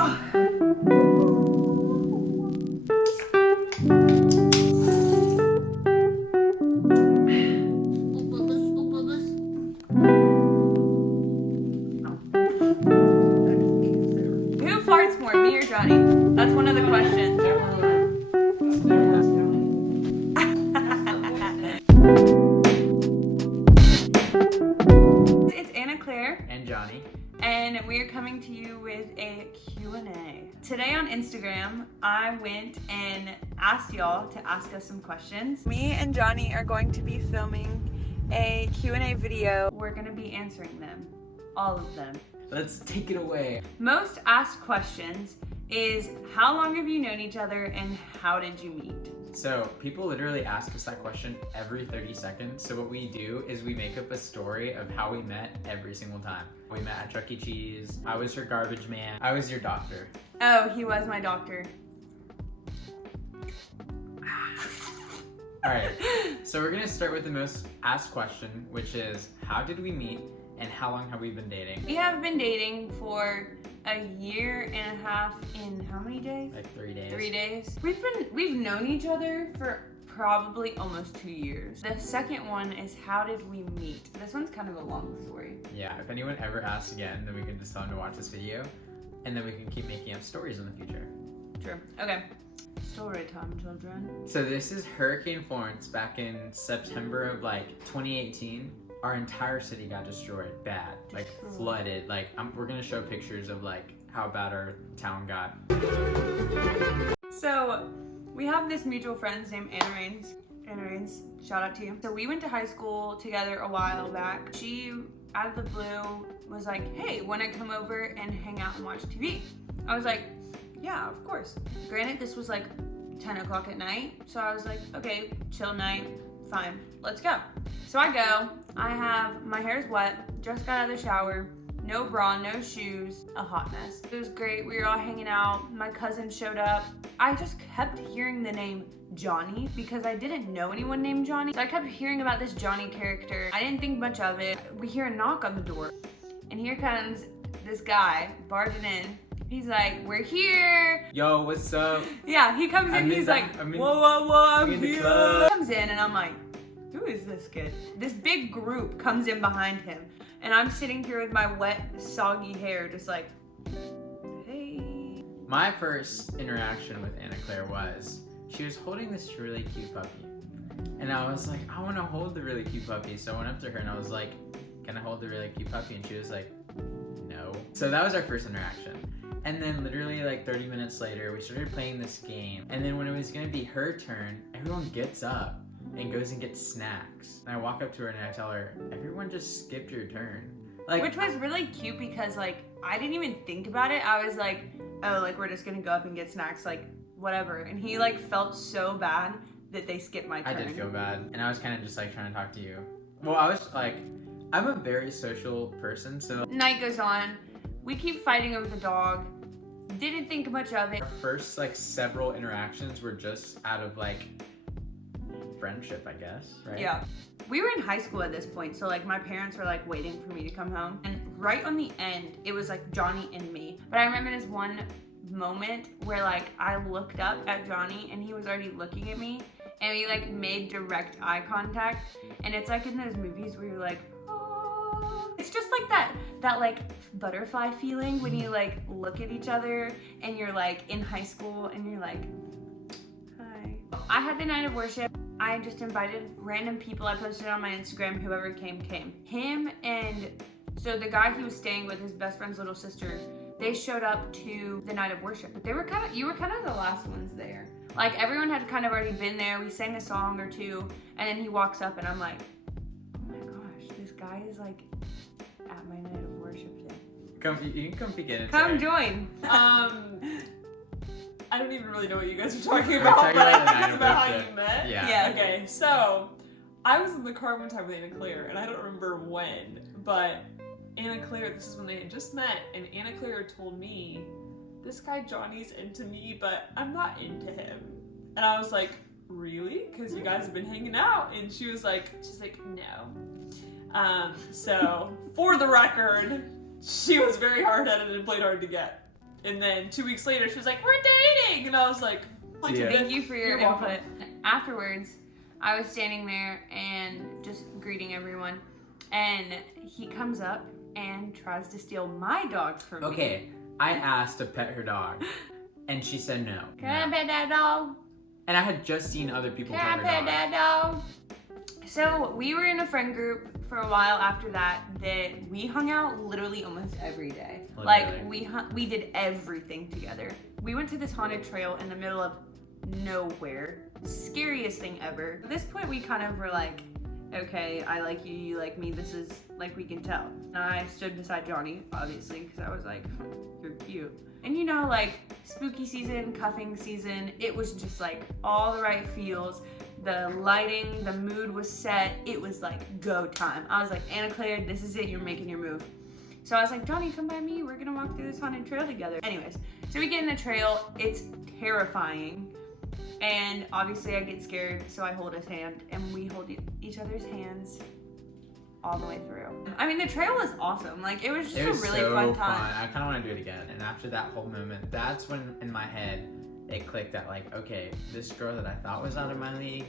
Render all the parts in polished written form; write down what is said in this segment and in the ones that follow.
Who farts more, me or Jonny? That's one of the questions. It's Anna Claire and Jonny, and we are coming to you with a Q&A. Today on Instagram, I went and asked y'all to ask us some questions. Me and Jonny are going to be filming a Q&A video. We're going to be answering them, all of them. let's take it away. Most asked questions is, how long have you known each other and how did you meet? So people literally ask us that question every 30 seconds. So what we do is we make up a story of how we met every single time. We met at Chuck E. Cheese. I was your garbage man. I was your doctor. Oh, he was my doctor. All right, so we're gonna start with the most asked question, which is, how did we meet and how long have we been dating? We have been dating for a year and a half in how many days? Like 3 days. 3 days. We've known each other for probably almost 2 years. The second one is, how did we meet? This one's kind of a long story. Yeah, if anyone ever asks again, then we can just tell them to watch this video and then we can keep making up stories in the future. True. Okay. Story time, children. So this is Hurricane Florence back in September of 2018. Our entire city got destroyed, bad, flooded. We're gonna show pictures of how bad our town got. So we have this mutual friend named Anna Rains. Anna Rains, shout out to you. So we went to high school together a while back. She, out of the blue, was like, hey, wanna come over and hang out and watch TV? I was like, yeah, of course. Granted, this was 10 o'clock at night. So I was like, okay, chill night, fine, let's go. So I go, my hair's wet, just got out of the shower, no bra, no shoes, a hot mess. It was great, we were all hanging out, my cousin showed up. I just kept hearing the name Jonny because I didn't know anyone named Jonny. So I kept hearing about this Jonny character. I didn't think much of it. We hear a knock on the door and here comes this guy barging in. He's like, we're here. Yo, what's up? Yeah, he comes in, he's like, whoa, I'm here. He comes in and I'm like, who is this kid? This big group comes in behind him and I'm sitting here with my wet, soggy hair just like, hey. My first interaction with Anna Claire was, she was holding this really cute puppy. And I was like, I want to hold the really cute puppy. So I went up to her and I was like, can I hold the really cute puppy? And she was like, no. So that was our first interaction. And then literally 30 minutes later, we started playing this game. And then when it was gonna be her turn, everyone gets up and goes and gets snacks. And I walk up to her and I tell her, everyone just skipped your turn. Which was really cute because I didn't even think about it. I was like, oh, we're just gonna go up and get snacks, whatever. And he felt so bad that they skipped my turn. I did feel bad. And I was kind of just trying to talk to you. Well, I was I'm a very social person, so. Night goes on. We keep fighting over the dog. Didn't think much of it. Our first several interactions were just out of friendship, I guess, right? Yeah. We were in high school at this point, so my parents were waiting for me to come home. And right on the end, it was Jonny and me. But I remember this one moment where I looked up at Jonny and he was already looking at me and we made direct eye contact. And it's in those movies where you're oh. It's just that butterfly feeling when you look at each other and you're in high school and you're hi. I had the night of worship. I just invited random people. I posted on my Instagram, whoever came. Him and so the guy he was staying with, his best friend's little sister, they showed up to the night of worship, but you were kind of the last ones there. Everyone had kind of already been there. We sang a song or two and then he walks up and I'm like, oh my gosh, this guy is at my night of worship thing. You can come peek in. Come join. I don't even really know what you guys are talking about, but I think it's about how you met. Yeah. Okay, so I was in the car one time with Anna Claire, and I don't remember when, but Anna Claire, this is when they had just met, and Anna Claire told me, this guy Jonny's into me, but I'm not into him. And I was like, really? Because you guys have been hanging out. And she's like, no. So, for the record, she was very hard-headed and played hard to get. And then 2 weeks later, she was like, we're dating! And I was like, Yeah. Thank you for your You're welcome. input. Afterwards, I was standing there and just greeting everyone, and he comes up and tries to steal my dog from me. Okay, I asked to pet her dog, and she said no. Can I No. pet that dog? And I had just seen other people Can I pet pet her dog. that dog? So we were in a friend group for a while after that we hung out literally almost every day. Like we did everything together. We went to this haunted trail in the middle of nowhere. Scariest thing ever. At this point we kind of were like, okay, I like you, you like me, this is like we can tell. And I stood beside Jonny, obviously, because I was like, you're cute. And you know, like spooky season, cuffing season, it was just like all the right feels. The lighting, the mood was set. It was like go time. I was like, Anna Claire, this is it, you're making your move. So I was like, Jonny, come by me, we're gonna walk through this haunted trail together. Anyways, so we get in the trail, it's terrifying. And obviously I get scared, so I hold his hand, and we hold each other's hands all the way through. I mean, the trail was awesome. Like, it was just It was a really so fun time. I kind of want to do it again. And after that whole moment, that's when in my head it clicked that like, okay, this girl that I thought was out of my league,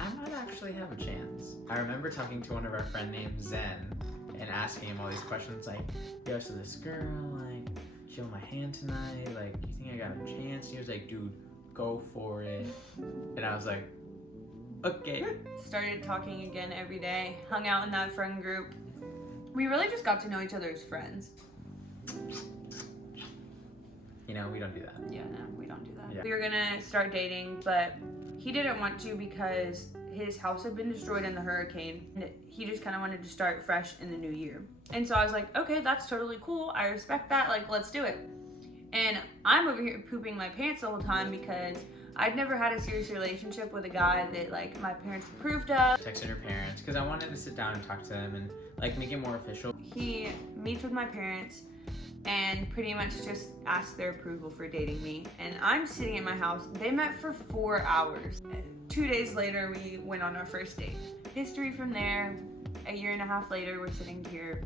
I might actually have a chance. I remember talking to one of our friend named Zen and asking him all these questions like, yo, so this girl, like, she held my hand tonight, like, do you think I got a chance? He was like, dude, go for it. And I was like, okay. Started talking again every day, hung out in that friend group. We really just got to know each other as friends. You know, we don't do that. Yeah, no, we don't do that. Yeah. We were gonna start dating, but he didn't want to because his house had been destroyed in the hurricane. And he just kind of wanted to start fresh in the new year. And so I was like, okay, that's totally cool. I respect that. Like, let's do it. And I'm over here pooping my pants the whole time because I'd never had a serious relationship with a guy that like my parents approved of. Texted her parents because I wanted to sit down and talk to them and like make it more official. He meets with my parents and pretty much just asked their approval for dating me. And I'm sitting at my house. They met for 4 hours. 2 days later, we went on our first date. History from there. A year and a half later, we're sitting here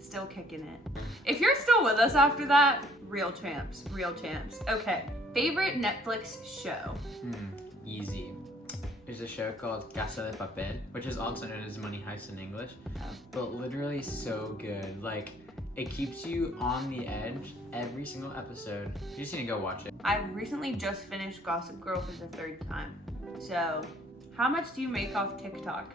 still kicking it. If you're still with us after that, real champs, real champs. Okay, favorite Netflix show? Easy. There's a show called Casa de Papel, which is also known as Money Heist in English, but literally so good. Like, it keeps you on the edge every single episode. You just need to go watch it. I recently just finished Gossip Girl for the 3rd time. So, how much do you make off TikTok?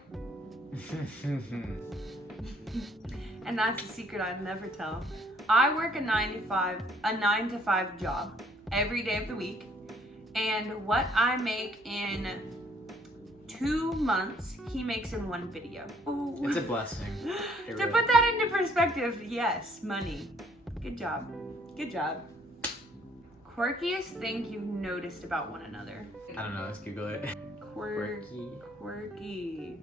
And that's a secret I'd never tell. I work a 9 to 5 job every day of the week. And what I make in 2 months, he makes in 1 video. Ooh. It's a blessing. It To really put that into perspective, yes, money. Good job. Good job. Quirkiest thing you've noticed about one another? I don't know, let's Google it. Quirky. Quirky.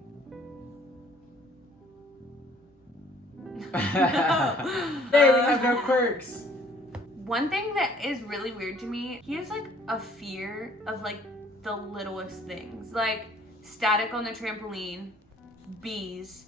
Hey, we have no quirks. One thing that is really weird to me, he has like a fear of like the littlest things. Like static on the trampoline, bees,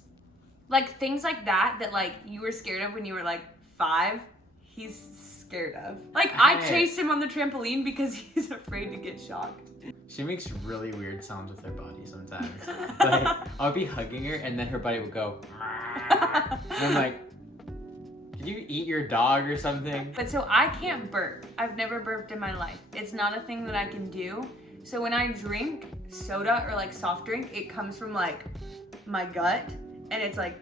like things like that like you were scared of when you were like 5, he's scared of. Like I Hey. chased him on the trampoline because he's afraid to get shocked. She makes really weird sounds with her body sometimes. Like, I'll be hugging her and then her body will go. And I'm like, did you eat your dog or something? But so I can't burp. I've never burped in my life. It's not a thing that I can do. So when I drink soda or like soft drink, it comes from like my gut and it's like,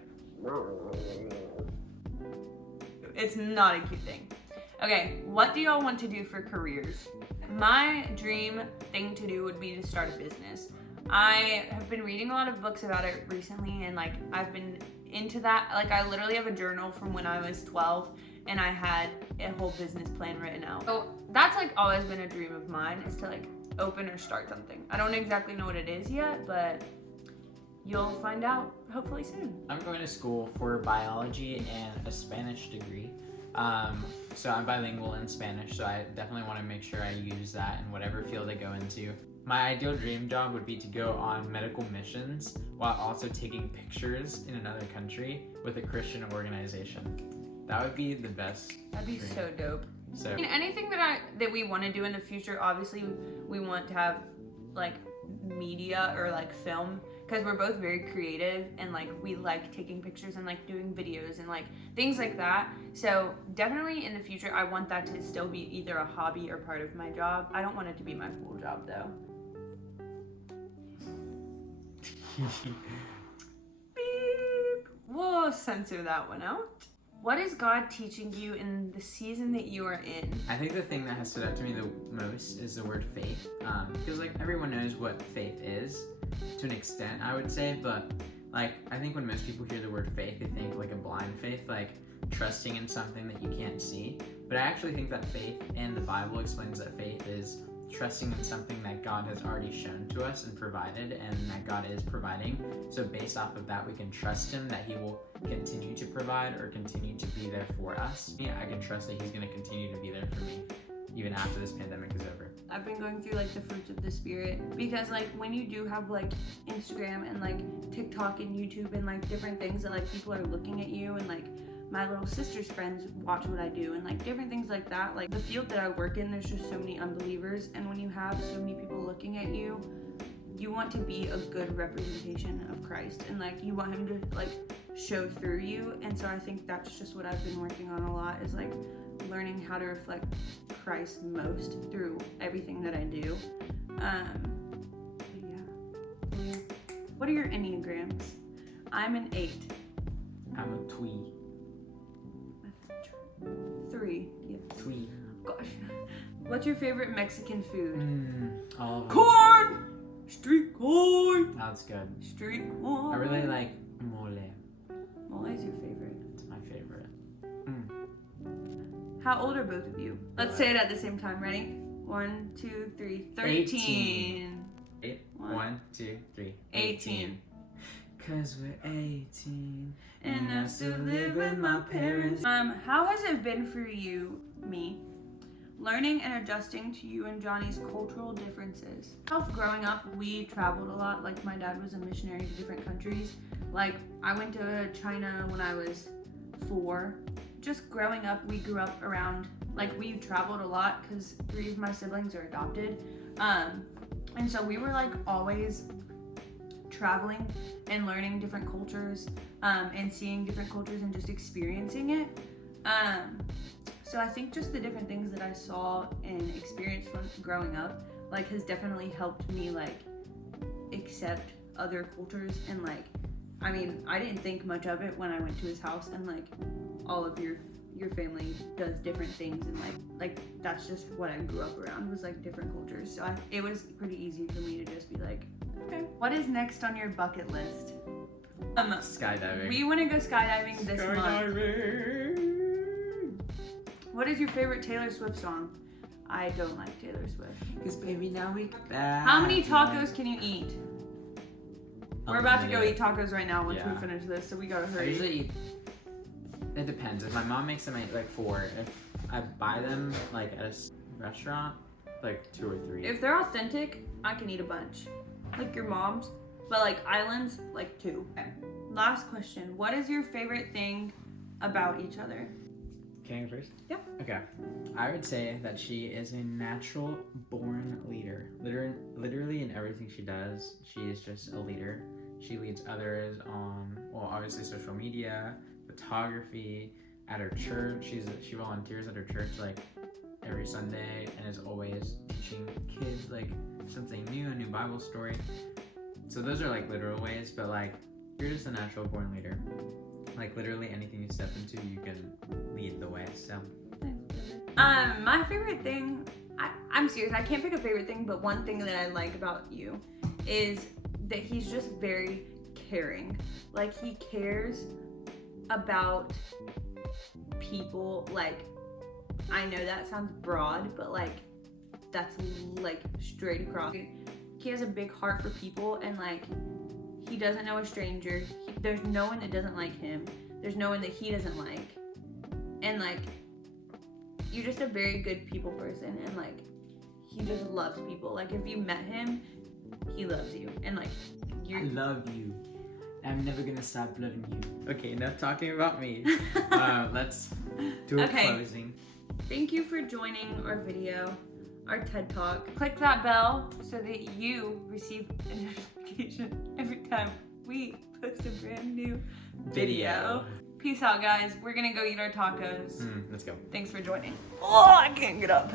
it's not a cute thing. Okay, what do y'all want to do for careers? My dream thing to do would be to start a business. I have been reading a lot of books about it recently and like I've been into that. Like I literally have a journal from when I was 12 and I had a whole business plan written out. So that's like always been a dream of mine, is to like open or start something. I don't exactly know what it is yet, but you'll find out hopefully soon. I'm going to school for biology and a Spanish degree. So I'm bilingual in Spanish, so I definitely want to make sure I use that in whatever field I go into. My ideal dream job would be to go on medical missions while also taking pictures in another country with a Christian organization. That would be the best. That'd be dream. so dope. So I mean, anything that we want to do in the future, obviously we want to have like media or like film, because we're both very creative and like we like taking pictures and like doing videos and like things like that. So definitely in the future I want that to still be either a hobby or part of my job. I don't want it to be my full job though. Beep. We'll censor that one out. What is God teaching you in the season that you are in? I think the thing that has stood out to me the most is the word faith, because like everyone knows what faith is to an extent, I would say, but like I think when most people hear the word faith, they think like a blind faith, like trusting in something that you can't see. But I actually think that faith, and the Bible explains that faith is trusting in something that God has already shown to us and provided, and that God is providing. So based off of that, we can trust him that he will continue to provide or continue to be there for us. Yeah, I can trust that he's going to continue to be there for me even after this pandemic is over. I've been going through like the fruits of the spirit, because like when you do have like Instagram and like TikTok and YouTube and like different things that like people are looking at you, and like my little sister's friends watch what I do and like different things like that. Like the field that I work in, there's just so many unbelievers, and when you have so many people looking at you, you want to be a good representation of Christ, and like you want him to like show through you. And so I think that's just what I've been working on a lot, is like learning how to reflect Christ most through everything that I do. But yeah. What are your Enneagrams? I'm an 8. I'm a twee. 3. Yeah. Twee. Gosh. What's your favorite Mexican food? All of them. Corn! Street corn! That's good. Street corn. I really like mole. Mole is your favorite. It's my favorite. How old are both of you? Let's say it at the same time. Ready? 1, 2, 3. 13. 8. 1, 2, 3. 18. Cause we're 18 And I still live with my parents. How has it been for you, me, learning and adjusting to you and Jonny's cultural differences? Growing up, we traveled a lot. Like my dad was a missionary to different countries. Like I went to China when I was 4. Just growing up, we grew up around, like we traveled a lot because 3 of my siblings are adopted. And so we were like always traveling and learning different cultures, and seeing different cultures and just experiencing it. So I think just the different things that I saw and experienced from growing up, like has definitely helped me like accept other cultures. And like, I mean, I didn't think much of it when I went to his house, and like all of your family does different things, and like that's just what I grew up around, was like different cultures. So it was pretty easy for me to just be like, okay, what is next on your bucket list? Skydiving. We want to go skydiving this month. What is your favorite Taylor Swift song? I don't like Taylor Swift. Cause baby, now we back. How many tacos can you eat? We're about to go eat tacos right now once we Yeah. finish this, so we gotta I hurry. usually eat. It depends. If my mom makes them, I eat like 4. If I buy them like at a restaurant, like 2 or 3. If they're authentic, I can eat a bunch. Like your mom's. But like islands, like 2. Okay. Last question. What is your favorite thing about each other? Can I go first? Yeah. Okay. I would say that she is a natural born leader. Literally in everything she does, she is just a leader. She leads others on, well, obviously social media, photography, at her church. She volunteers at her church like every Sunday and is always teaching kids like something new, a new Bible story. So those are like literal ways, but like you're just a natural born leader. Like literally anything you step into, you can lead the way. So My favorite thing, I'm serious, I can't pick a favorite thing, but one thing that I like about you is that he's just very caring. Like he cares about people. Like, I know that sounds broad, but like that's like straight across. He has a big heart for people, and like he doesn't know a stranger. There's no one that doesn't like him. There's no one that he doesn't like. And like, you're just a very good people person, and like he just loves people. Like if you met him, he loves you, and like I love you. I'm never gonna stop loving you. Okay, enough talking about me. Let's do a Okay. closing. Thank you for joining our video, our TED Talk. Click that bell so that you receive a notification every time we post a brand new video. Peace out, guys. We're gonna go eat our tacos. Let's go. Thanks for joining. Oh, I can't get up.